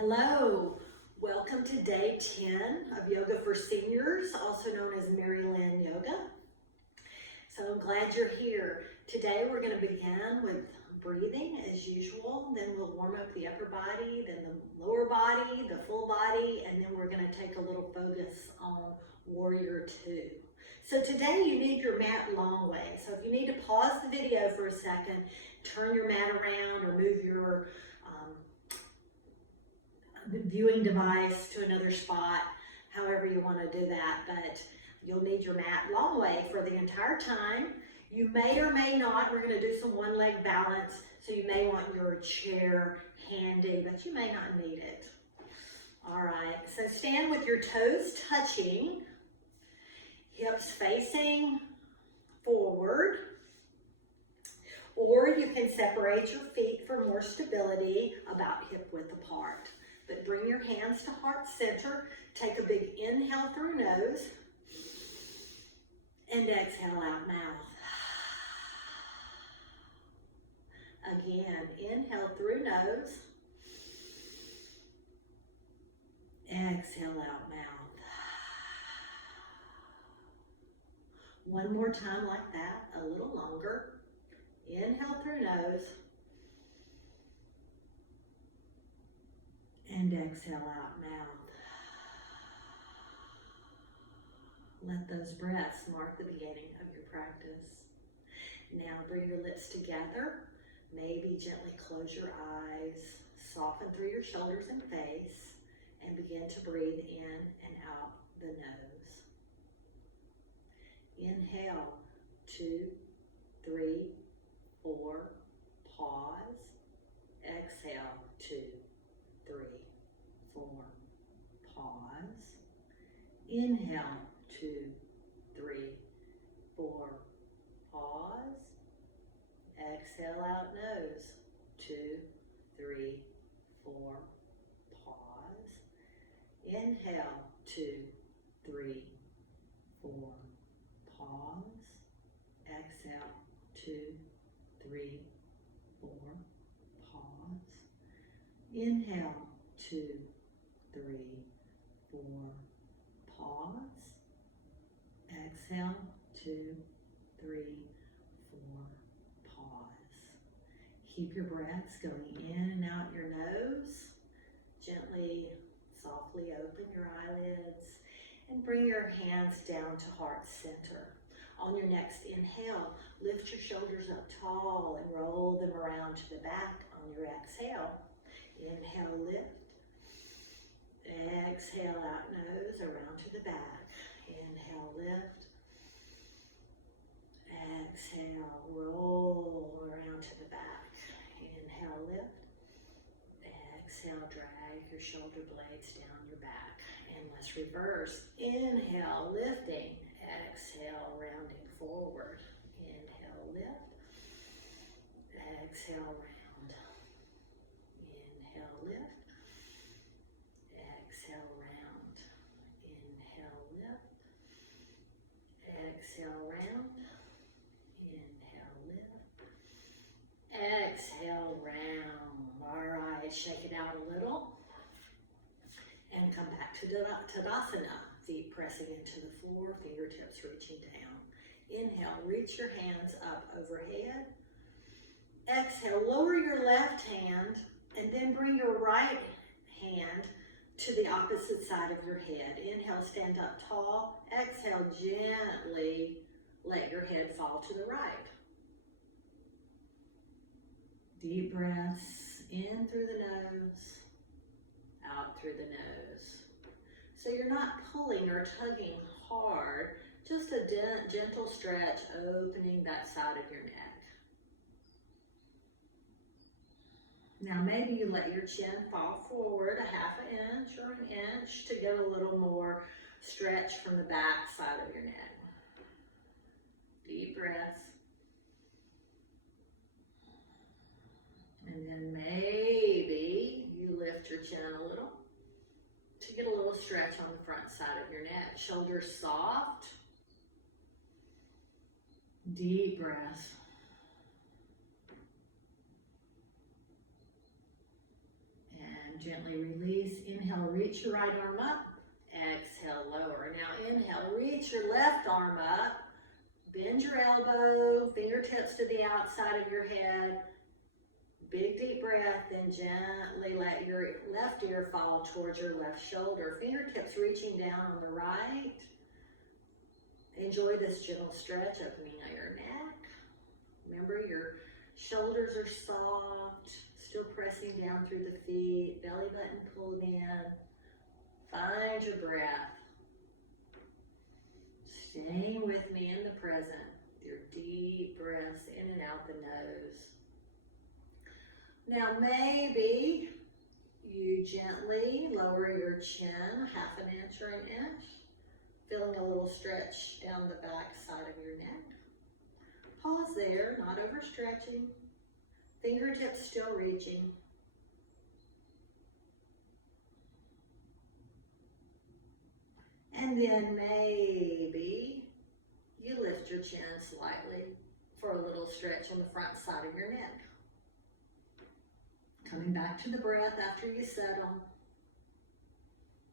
Hello, welcome to day 10 of Yoga for Seniors, also known as Marylyn Yoga. So I'm glad you're here. Today we're going to begin with breathing as usual, then we'll warm up the upper body, then the lower body, the full body, and then we're going to take a little focus on Warrior 2. So today you need your mat long way. So if you need to pause the video for a second, turn your mat around or move your viewing device to another spot, however you want to do that, but you'll need your mat long way for the entire time. You may or may not, we're going to do some one leg balance, so you may want your chair handy, but you may not need it. All right, so stand with your toes touching, hips facing forward, or you can separate your feet for more stability about hip width apart. But bring your hands to heart center. Take a big inhale through nose and exhale out mouth. Again, inhale through nose. Exhale out mouth. One more time like that, a little longer. Inhale through nose. And exhale out mouth. Let those breaths mark the beginning of your practice. Now bring your lips together. Maybe gently close your eyes. Soften through your shoulders and face. And begin to breathe in and out the nose. Inhale, 2, 3, 4, pause. Exhale, 2, 3, 4, pause. Inhale, 2, 3, 4, pause. Exhale out nose, 2, 3, 4, pause. Inhale, 2, 3, 4, pause. Exhale, 2, 3, 4, pause. Inhale, 2, 3, 4, pause. Exhale, 2, 3, 4, pause. Keep your breaths going in and out your nose. Gently, softly open your eyelids and bring your hands down to heart center. On your next inhale, lift your shoulders up tall and roll them around to the back. On your exhale, inhale, lift. Exhale out nose, around to the back. Inhale, lift. Exhale, roll around to the back. Inhale, lift. Exhale, drag your shoulder blades down your back. And let's reverse. Inhale, lifting. Exhale, rounding forward. Inhale, lift. Exhale, round. Inhale, lift. Exhale, round. Inhale, lift. Exhale, round. Inhale, lift. Exhale, round. All right, shake it out a little. And come back to Tadasana. Feet pressing into the floor, fingertips reaching down. Inhale, reach your hands up overhead. Exhale, lower your left hand and then bring your right hand to the opposite side of your head. Inhale, stand up tall. Exhale, gently let your head fall to the right. Deep breaths in through the nose, out through the nose. So you're not pulling or tugging hard, just a gentle stretch, opening that side of your neck. Now maybe you let your chin fall forward a half an inch or an inch to get a little more stretch from the back side of your neck. Deep breaths. And then maybe you lift your chin a little to get a little stretch on the front side of your neck. Shoulders soft. Deep breaths. gently release. Inhale, reach your right arm up. Exhale, lower. Now inhale, reach your left arm up. Bend your elbow, fingertips to the outside of your head. Big deep breath, then gently let your left ear fall towards your left shoulder. Fingertips reaching down on the right. Enjoy this gentle stretch, opening of your neck. Remember, your shoulders are soft, still pressing down through the feet, belly button pulled in. Find your breath. Staying with me in the present. Your deep breaths in and out the nose. Now maybe you gently lower your chin, half an inch or an inch, feeling a little stretch down the back side of your neck. Pause there, not overstretching. Fingertips still reaching. And then maybe you lift your chin slightly for a little stretch on the front side of your neck. Coming back to the breath after you settle.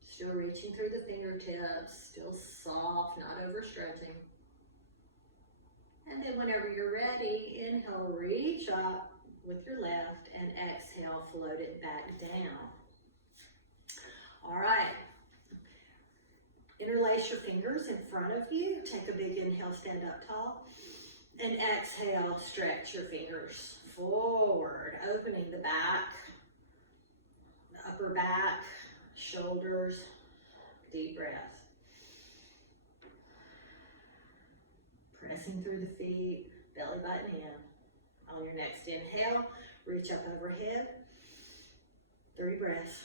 Still reaching through the fingertips, still soft, not overstretching. And then whenever you're ready, inhale, reach up with your left, and exhale, float it back down. All right. Interlace your fingers in front of you. Take a big inhale, stand up tall. And exhale, stretch your fingers forward, opening the back, the upper back, shoulders, deep breath. Pressing through the feet, belly button in. On your next inhale, reach up overhead. 3 breaths.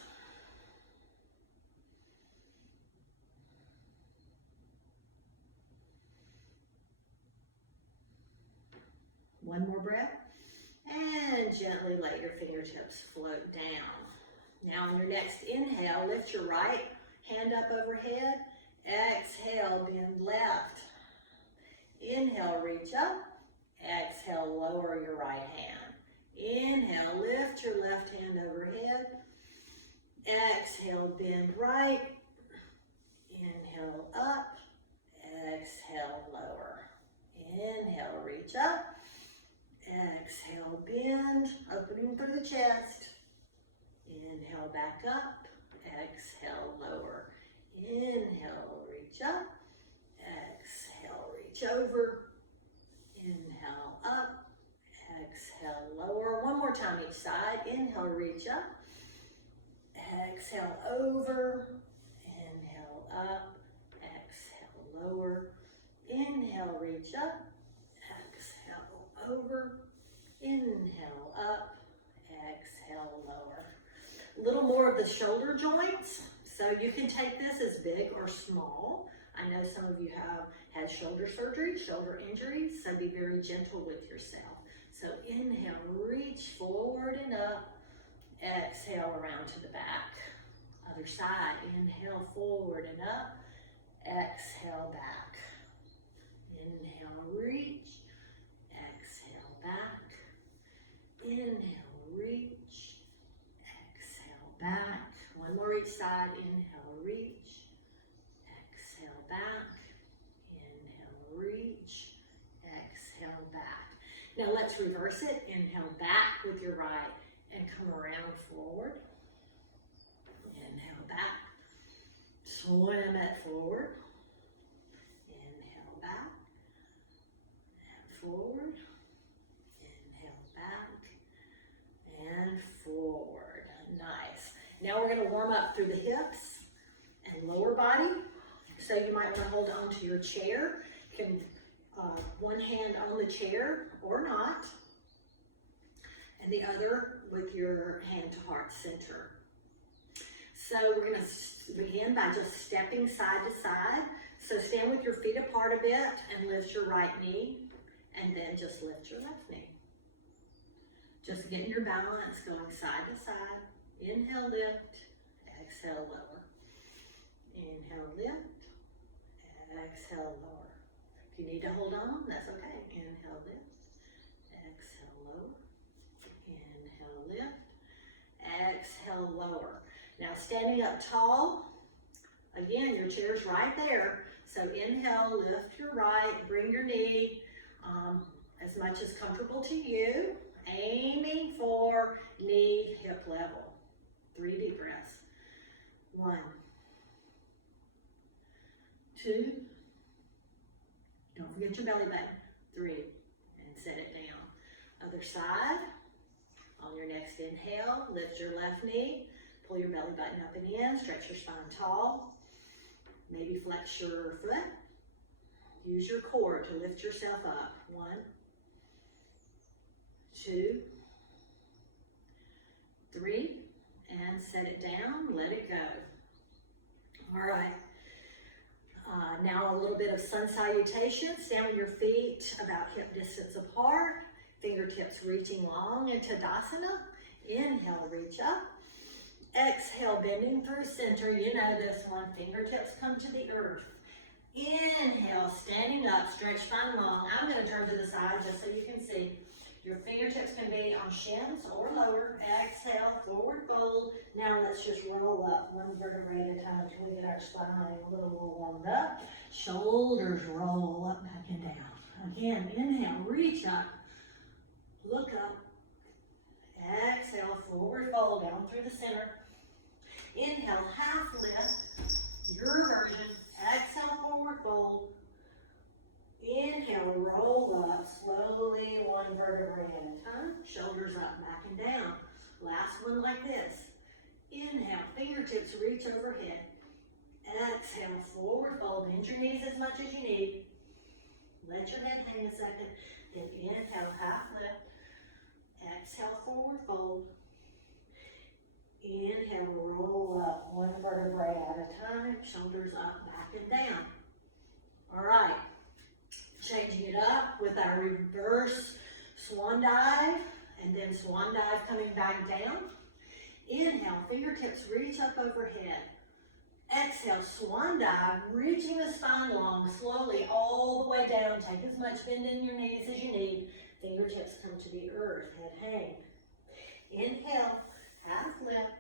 One more breath. And gently let your fingertips float down. Now on your next inhale, lift your right hand up overhead. Exhale, bend left. Inhale, reach up. Exhale, lower your right hand. Inhale, lift your left hand overhead. Exhale, bend right. Inhale, up. Exhale, lower. Inhale, reach up. Exhale, bend, opening through the chest. Inhale, back up. Exhale, lower. Inhale, reach up. Exhale, reach over. Inhale, up. Exhale, lower. One more time each side. Inhale, reach up. Exhale, over. Inhale, up. Exhale, lower. Inhale, reach up. Exhale, over. Inhale, up. Exhale, lower. A little more of the shoulder joints. So you can take this as big or small. I know some of you have had shoulder surgery, shoulder injuries, so be very gentle with yourself. So inhale, reach forward and up. Exhale, around to the back. Other side, inhale, forward and up. Exhale, back. Inhale, reach. Exhale, back. Inhale, reach. Exhale, back. One more each side. Inhale, reach. Exhale, back. Inhale, reach. Exhale, back. Now let's reverse it. Inhale, back with your right and come around forward. Inhale, back. Swim it forward. Inhale, back. And forward. Inhale, back. And forward. Nice. Now we're going to warm up through the hips and lower body. So you might want to hold on to your chair. You can one hand on the chair or not, and the other with your hand to heart center. So we're going to begin by just stepping side to side. So stand with your feet apart a bit and lift your right knee, and then just lift your left knee. Just getting your balance, going side to side. Inhale, lift. Exhale, lower. Inhale, lift. Exhale, lower. If you need to hold on, that's okay. Inhale, lift. Exhale, lower. Inhale, lift. exhale, lower. Now standing up tall, again, your chair's right there. So inhale, lift your right, bring your knee as much as comfortable to you, aiming for knee hip level. 3 deep breaths. 1, 2, don't forget your belly button. 3, and set it down. Other side. On your next inhale, lift your left knee, pull your belly button up and in, stretch your spine tall. Maybe flex your foot. Use your core to lift yourself up. 1, 2, 3, and set it down, let it go. All right. Now a little bit of sun salutation. Stand with your feet about hip distance apart. Fingertips reaching long into Tadasana. Inhale, reach up. Exhale, bending through center. You know this one. Fingertips come to the earth. Inhale, standing up, stretch spine long. I'm going to turn to the side just so you can see. Your fingertips can be on shins or lower. Exhale, forward fold. Now let's just roll up 1 vertebrae at a time until we get our spine a little more warmed up. Shoulders roll up, back and down. Again, inhale, reach up. Look up. Exhale, forward fold down through the center. Inhale, half lift. Your version. Exhale, forward fold. Inhale, roll up slowly, 1 vertebrae at a time. Shoulders up, back and down. Last one like this. Inhale, fingertips reach overhead. Exhale, forward fold. Bend your knees as much as you need. Let your head hang a second. Then inhale, half lift. Exhale, forward fold. Inhale, roll up 1 vertebrae at a time. Shoulders up, back and down. All right. Changing it up with our reverse swan dive, and then swan dive coming back down. Inhale, fingertips reach up overhead. Exhale, swan dive, reaching the spine long, slowly all the way down. Take as much bend in your knees as you need. Fingertips come to the earth, head hang. Inhale, half lift.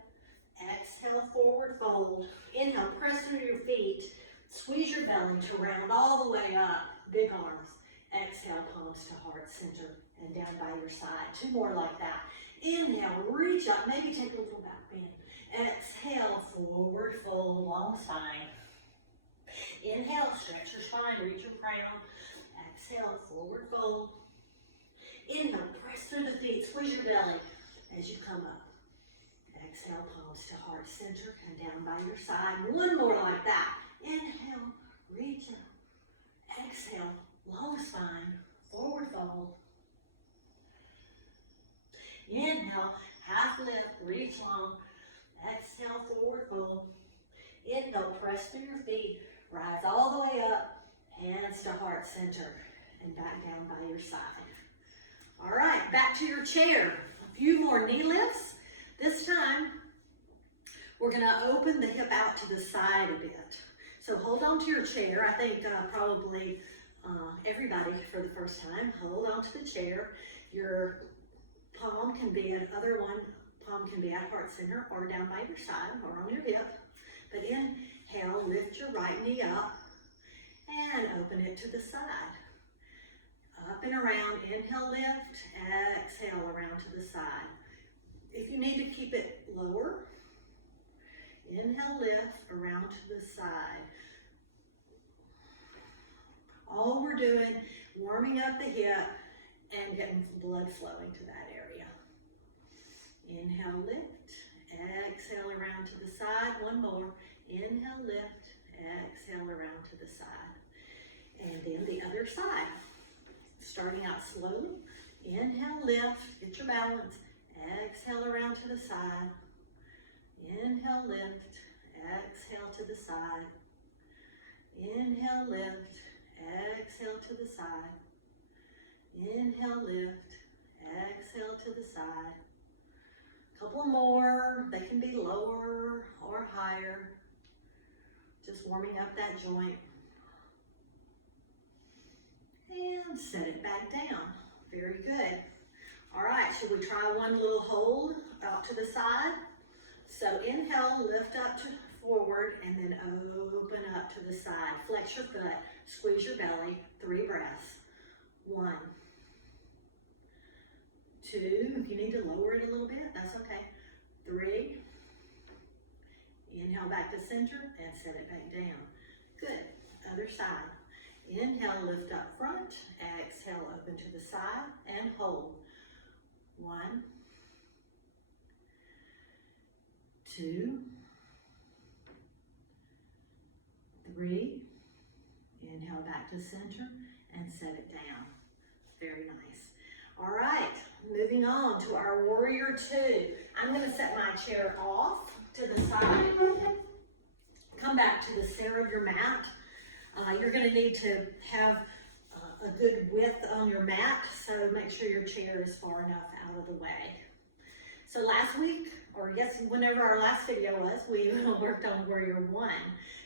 Exhale, forward fold. Inhale, press through your feet. Squeeze your belly to round all the way up. Big arms. Exhale, palms to heart center and down by your side. 2 more like that. Inhale, reach up. Maybe take a little back bend. Exhale, forward fold, long spine. Inhale, stretch your spine, reach your crown. Exhale, forward fold. Inhale, press through the feet, squeeze your belly as you come up. Exhale, palms to heart center and down by your side. 1 more like that. Inhale, reach up. Exhale, long spine, forward fold. Inhale, half lift, reach long. Exhale, forward fold. Inhale, press through your feet, rise all the way up, hands to heart center, and back down by your side. All right, back to your chair. A few more knee lifts. This time, we're gonna open the hip out to the side a bit. So hold on to your chair. I think probably everybody for the first time, hold on to the chair. Your palm can be at palm can be at heart center or down by your side or on your hip. But inhale, lift your right knee up and open it to the side. Up and around, inhale, lift, exhale, around to the side. If you need to keep it lower, inhale, lift, around to the side. All we're doing, warming up the hip and getting blood flowing to that area. Inhale, lift, exhale, around to the side. 1 more. Inhale, lift, exhale, around to the side. And then the other side. Starting out slowly. Inhale, lift, get your balance. Exhale, around to the side. Inhale, lift, exhale to the side. Inhale, lift, exhale to the side. Inhale, lift, exhale to the side. Couple more. They can be lower or higher. Just warming up that joint. And set it back down. Very good. All right, should we try one little hold out to the side? So inhale, lift up to forward, and then open up to the side. Flex your foot, squeeze your belly, 3 breaths. 1, 2, if you need to lower it a little bit, that's okay. 3, inhale back to center and set it back down. Good, other side. Inhale, lift up front, exhale, open to the side, and hold. 1, 2, 3, inhale back to center and set it down. Very nice. All right, moving on to our warrior 2. I'm going to set my chair off to the side. Come back to the center of your mat. You're going to need to have a good width on your mat, so make sure your chair is far enough out of the way. So last week, or yes, whenever our last video was, we worked on warrior 1.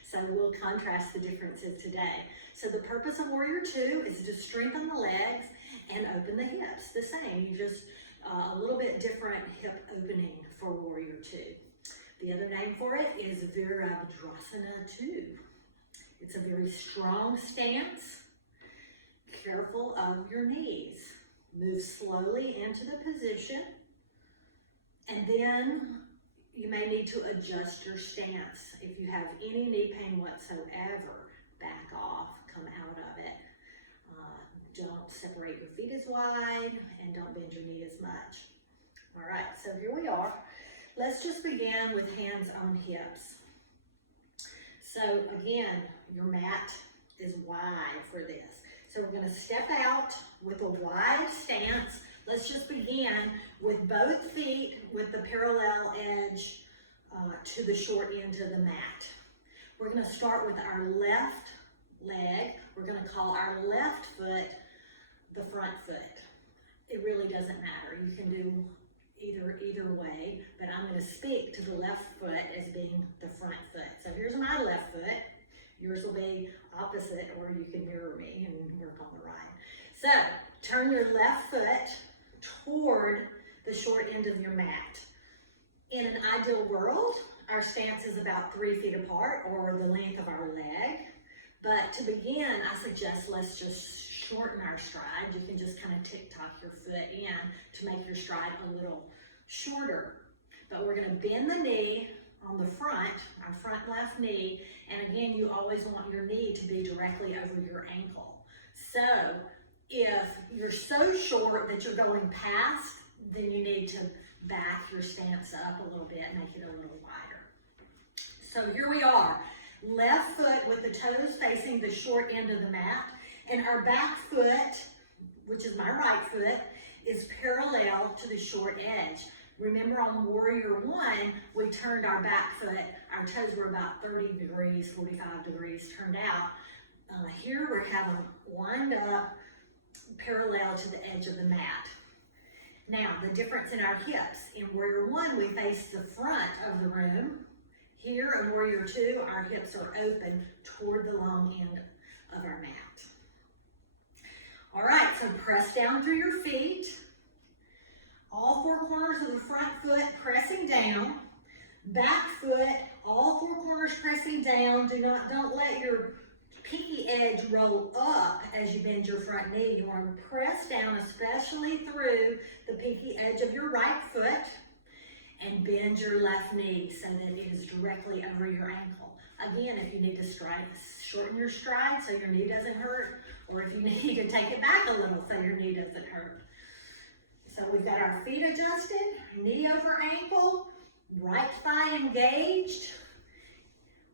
So we'll contrast the differences today. So the purpose of warrior 2 is to strengthen the legs and open the hips. The same, you just a little bit different hip opening for warrior 2. The other name for it is Virabhadrasana 2. It's a very strong stance. Careful of your knees. Move slowly into the position. And then you may need to adjust your stance. If you have any knee pain whatsoever, back off, come out of it. Don't separate your feet as wide and don't bend your knee as much. All right, so here we are. Let's just begin with hands on hips. So again, your mat is wide for this. So we're going to step out with a wide stance. Let's just begin with both feet with the parallel edge to the short end of the mat. We're going to start with our left leg. We're going to call our left foot the front foot. It really doesn't matter. You can do either way, but I'm going to speak to the left foot as being the front foot. So here's my left foot. Yours will be opposite, or you can mirror me and work on the right. So turn your left foot toward the short end of your mat. In an ideal world, our stance is about 3 feet apart, or the length of our leg. But to begin, I suggest let's just shorten our stride. You can just kind of tick-tock your foot in to make your stride a little shorter. But we're going to bend the knee on the front, our front left knee, and again, you always want your knee to be directly over your ankle. So if you're so short that you're going past, then you need to back your stance up a little bit, make it a little wider. So here we are, left foot with the toes facing the short end of the mat, and our back foot, which is my right foot, is parallel to the short edge. Remember on warrior 1, we turned our back foot, our toes were about 30 degrees, 45 degrees turned out. Here we're having lined up parallel to the edge of the mat. Now, the difference in our hips. In warrior 1, we face the front of the room. Here in warrior 2, our hips are open toward the long end of our mat. All right, so press down through your feet. All 4 corners of the front foot pressing down. Back foot, all 4 corners pressing down. Don't let your pinky edge roll up as you bend your front knee. You want to press down, especially through the pinky edge of your right foot, and bend your left knee so that it is directly over your ankle. Again, if you need to shorten your stride so your knee doesn't hurt, or if you need to take it back a little so your knee doesn't hurt. So we've got our feet adjusted, knee over ankle, right thigh engaged,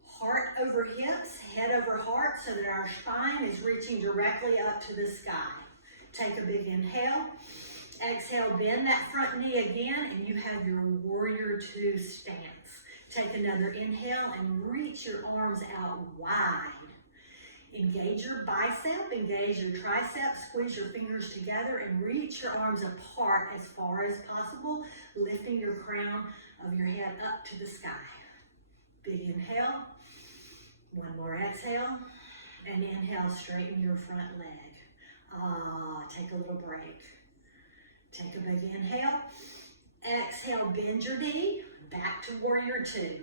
heart over hips, head over heart, so that our spine is reaching directly up to the sky. Take a big inhale. Exhale, bend that front knee again, and you have your warrior 2 stance. Take another inhale and reach your arms out wide. Engage your bicep, engage your tricep, squeeze your fingers together and reach your arms apart as far as possible, lifting your crown of your head up to the sky. Big inhale, one more exhale, and inhale, straighten your front leg. Take a little break. Take a big inhale. Exhale, bend your knee, back to warrior two.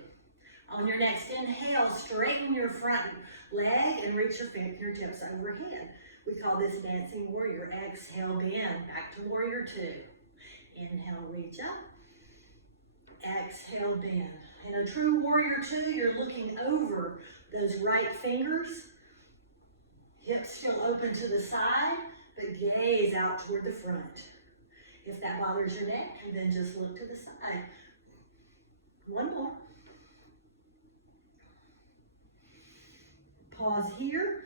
On your next inhale, straighten your front leg and reach your fingertips overhead. We call this dancing warrior. Exhale, bend, back to warrior two. Inhale, reach up. Exhale, bend. In a true warrior two, you're looking over those right fingers. Hips still open to the side, but gaze out toward the front. If that bothers your neck, then just look to the side. One more. Pause here.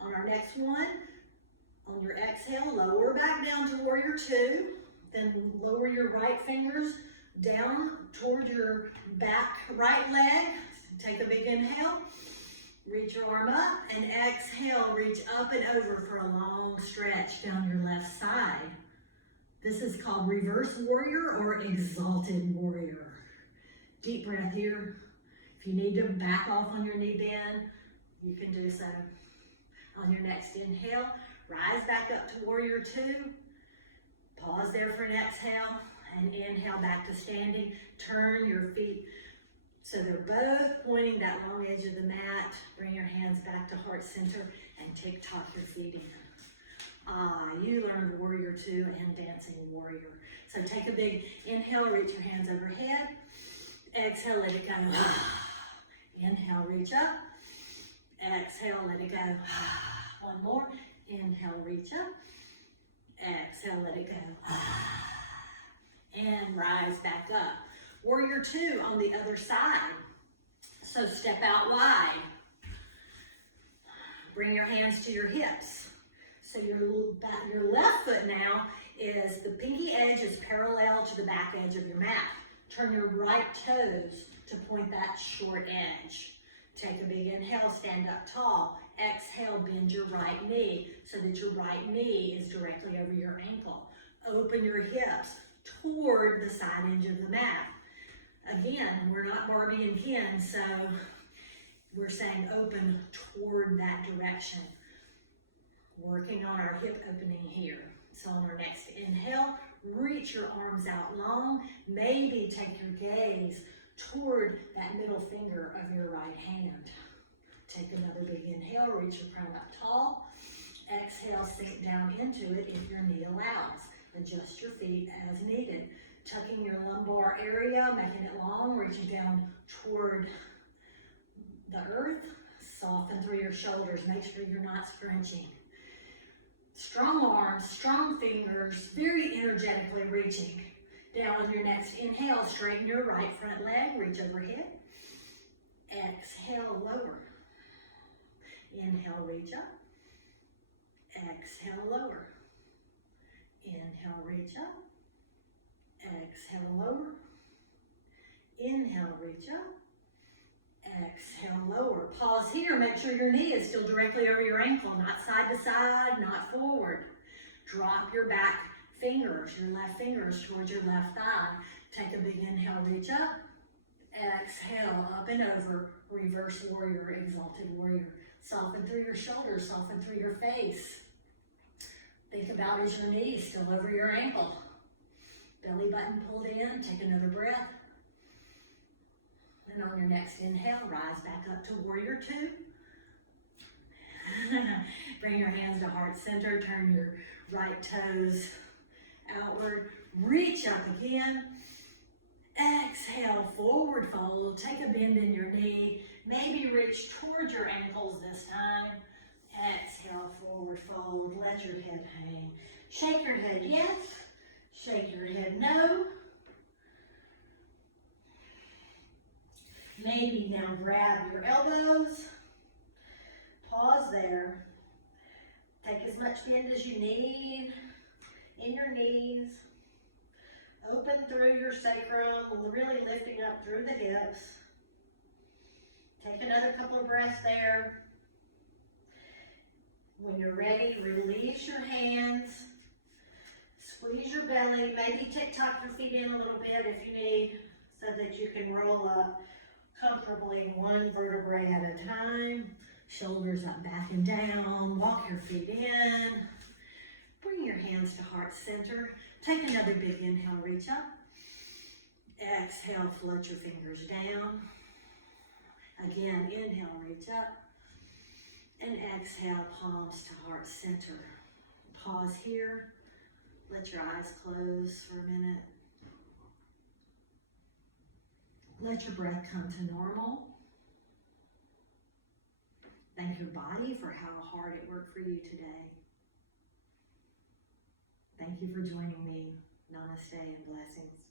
On our next one, on your exhale, lower back down to warrior two. Then lower your right fingers down toward your back right leg. Take a big inhale. Reach your arm up and exhale, reach up and over for a long stretch down your left side. This is called reverse warrior or exalted warrior. Deep breath here. If you need to back off on your knee bend, you can do so. On your next inhale, rise back up to warrior two. Pause there for an exhale and inhale back to standing. Turn your feet so they're both pointing that long edge of the mat. Bring your hands back to heart center and tick-tock your feet in. You learned warrior two and dancing warrior. So take a big inhale, reach your hands overhead. Exhale, let it go. Inhale, reach up. Exhale, let it go. One more. Inhale, reach up. Exhale, let it go. And rise back up. Warrior two on the other side. So step out wide. Bring your hands to your hips. So your left foot now is, the pinky edge is parallel to the back edge of your mat. Turn your right toes to point that short edge. Take a big inhale, stand up tall. Exhale, bend your right knee so that your right knee is directly over your ankle. Open your hips toward the side edge of the mat. Again, we're not Barbie and Ken, so we're saying open toward that direction. Working on our hip opening here. So on our next inhale, reach your arms out long. Maybe take your gaze toward that middle finger of your right hand. Take another big inhale, reach your crown up tall. Exhale, sink down into it if your knee allows. Adjust your feet as needed. Tucking your lumbar area, making it long, reaching down toward the earth. Soften through your shoulders. Make sure you're not scrunching. Strong arms, strong fingers, very energetically reaching. Down on your next inhale, straighten your right front leg, reach overhead. Exhale, lower. Inhale, reach up. Exhale, lower. Inhale, reach up. Exhale, lower. Inhale, reach up. Exhale, lower. Pause here. Make sure your knee is still directly over your ankle, not side to side, not forward. Drop your back fingers, your left fingers towards your left thigh. Take a big inhale, reach up. Exhale, up and over. Reverse warrior, exalted warrior. Soften through your shoulders, soften through your face. Think about is your knee still over your ankle. Belly button pulled in. Take another breath. And on your next inhale, rise back up to warrior two. Bring your hands to heart center. Turn your right toes outward. Reach up again. Exhale, forward fold. Take a bend in your knee. Maybe reach towards your ankles this time. Exhale, forward fold. Let your head hang. Shake your head yes. Shake your head no. Maybe now grab your elbows. Pause there. Take as much bend as you need in your knees. Open through your sacrum, really lifting up through the hips. Take another couple of breaths there. When you're ready, release your hands. Squeeze your belly. Maybe tick-tock your feet in a little bit if you need, so that you can roll up comfortably one vertebrae at a time. Shoulders up, back and down. Walk your feet in. Bring your hands to heart center. Take another big inhale, reach up. Exhale, float your fingers down. Again, inhale, reach up. And exhale, palms to heart center. Pause here. Let your eyes close for a minute. Let your breath come to normal. Thank your body for how hard it worked for you today. Thank you for joining me. Namaste and blessings.